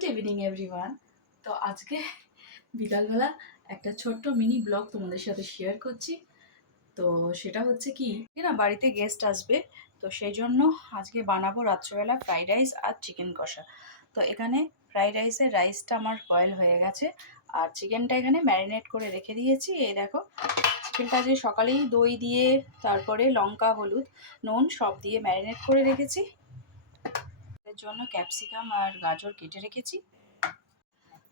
Good evening everyone. তো আজকে বিকালবেলা একটা ছোট্ট মিনি ব্লগ তোমাদের সাথে শেয়ার করছি। তো সেটা হচ্ছে কি না, বাড়িতে গেস্ট আসবে, তো সেই জন্য আজকে বানাবো রাত্রেবেলা ফ্রাইড রাইস আর চিকেন কষা। তো এখানে ফ্রাইড রাইসটা আমার বয়েল হয়ে গেছে, আর চিকেনটা এখানে ম্যারিনেট করে রেখে দিয়েছি। এই দেখো, চিকেনটা যে সকালেই দই দিয়ে তারপরে লঙ্কা হলুদ নুন সব দিয়ে ম্যারিনেট করে রেখেছি। এর জন্য ক্যাপসিকাম আর গাজর কেটে রেখেছি।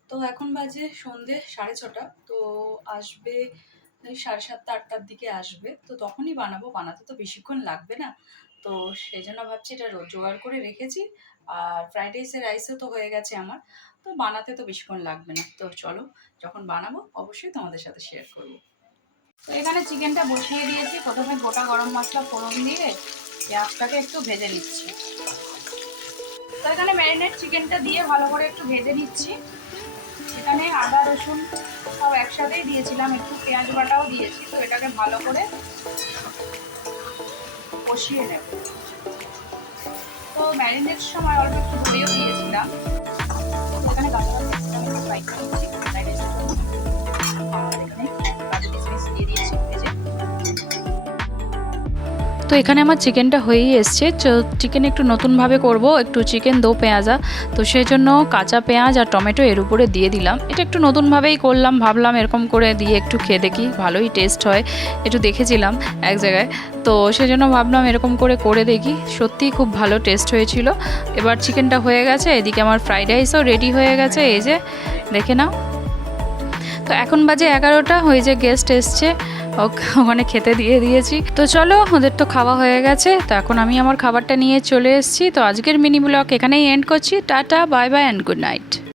তো এখন বাজে সন্ধে 6:30। তো আসবে ওই 7:30-8টার দিকে আসবে, তো তখনই বানাবো। বানাতে তো বেশিক্ষণ লাগবে না, তো সেই জন্য ভাবছি এটা জোগাড় করে রেখেছি। আর ফ্রাইড রাইসও তো হয়ে গেছে আমার, তো বানাতে তো বেশিক্ষণ লাগবে না। তো চলো, যখন বানাবো অবশ্যই তোমাদের সাথে শেয়ার করবো। তো এখানে চিকেনটা বসিয়ে দিয়েছি। প্রথমে গোটা গরম মশলা ফোড়ন দিয়ে পেঁয়াজটাকে একটু ভেজে নিচ্ছি। তো এখানে ম্যারিনেট চিকেনটা দিয়ে ভালো করে একটু ভেজে নিচ্ছি। এখানে আদা রসুন সব একসাথেই দিয়েছিলাম, একটু পেঁয়াজ বাটাও দিয়েছি। তো এটাকে ভালো করে কষিয়ে নেব। তো ম্যারিনেট সময় অল্প একটু দইও দিয়েছিলাম। এখানে কাঁচা ক্যাপসিকাম একটু ফ্রাই করে নিচ্ছি ফ্রাইড রাইসের জন্য। আর এখানে কাজু কিশমিশ দিয়ে দিয়েছি ভেজে। তো এখানে আমার চিকেনটা হয়েই এসছে। চিকেন একটু নতুনভাবে করব, একটু চিকেন দো পেঁয়াজা। তো সেই জন্য কাঁচা পেঁয়াজ আর টমেটো এর উপরে দিয়ে দিলাম। এটা একটু নতুনভাবেই করলাম, ভাবলাম এরকম করে দিয়ে একটু খেয়ে দেখি, ভালোই টেস্ট হয়। একটু দেখেছিলাম এক জায়গায়, তো সেই জন্য ভাবলাম এরকম করে দেখি। সত্যিই খুব ভালো টেস্ট হয়েছিল। এবার চিকেনটা হয়ে গেছে, এদিকে আমার ফ্রাইড রাইসও রেডি হয়ে গেছে। এই যে দেখে নাও। তো এখন বাজে 11টা, ওই যে গেস্ট এসছে, ওখানে খেতে দিয়ে দিয়েছি। তো চলো, ওদের তো খাওয়া হয়ে গেছে। তো এখন আমি আমার খাবারটা নিয়ে চলে এসেছি। তো আজকের মিনি ব্লগ এখানেই এন্ড করছি। Tata, bye bye and good night.